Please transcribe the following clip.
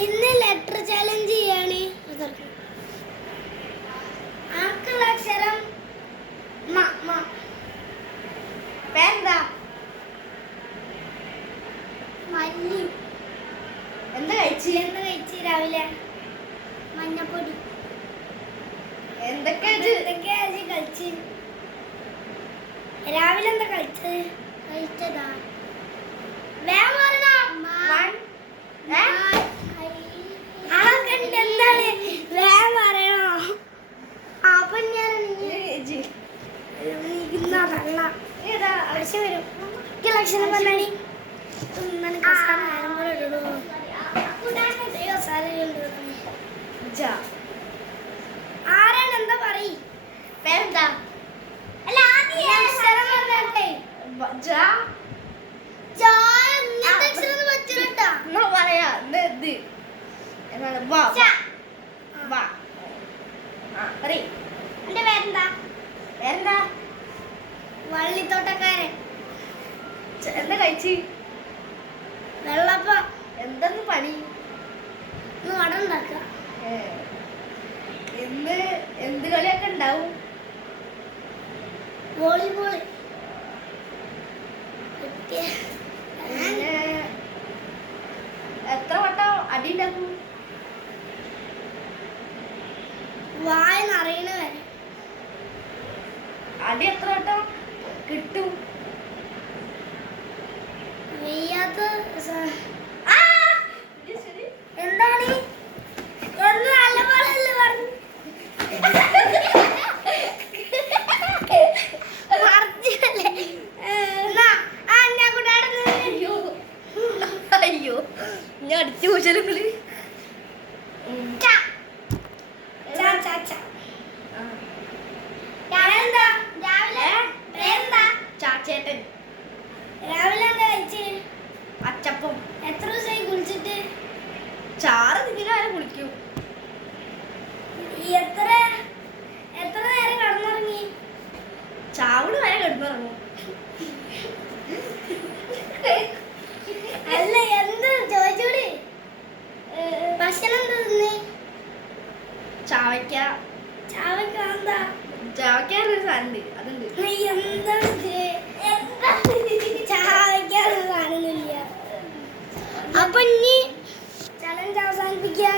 ഇന്ന് letter challenge ചെയ്യാണ്. ആക്കുള്ള അക്ഷരം പേരെന്താ? മല്ലി. എന്താ കഴിച്ച് രാവിലെ? മഞ്ഞപ്പൊടി. എന്തൊക്കെയാ കഴിച്ച്? രാവിലെ എന്താ കഴിച്ചതാ? ആരാണ് എന്താ പറയ്? പേരെന്താ? അല്ല അക്ഷരം പറഞ്ഞേ. പറയാ എന്റെ പേരെന്താ? പേരെന്താ? വള്ളിത്തോട്ടക്കാരൻ. എന്താ കഴിച്ച്? വെള്ളപ്പം. എന്തെന്ന് പണി? ഇന്ന് വട ഉണ്ടാക്കുക. ഇന്ന് എന്ത് കളിയൊക്കെ ഉണ്ടാവും? വോളിബോൾ. എത്ര വട്ടം അടി ഉണ്ടാക്കും? വായ നിറയണ വരെ. അടി എത്ര വട്ടം കിട്ടും? വെയ്യാത്ത എന്താണ് എന്ന് നല്ലപോലെ പറഞ്ഞു. അയ്യോ ഞാൻ അടിച്ചു പോച്ചെങ്കില് ചാച്ചേട്ടൻ. രാവിലെ എന്താ കഴിച്ച്? അച്ചപ്പം. എത്ര ദിവസമായി കുളിച്ചിട്ട്? ചാറ് തിന്നിട്ട് വരെ കുളിക്കും. എത്ര നേരം കടന്നുറങ്ങി? ചാവട് വരെ കിടന്നിറങ്ങും. അല്ല എന്ത് ചോദിച്ചൂടി? ഭക്ഷണം തിന്ന്? ചാവയ്ക്ക. എന്താ? ചാവയ്ക്ക ഒരു സാധനം അതുണ്ട്. അപ്പൊ ഇനി ചലഞ്ച് അവസാനിപ്പിക്കുക.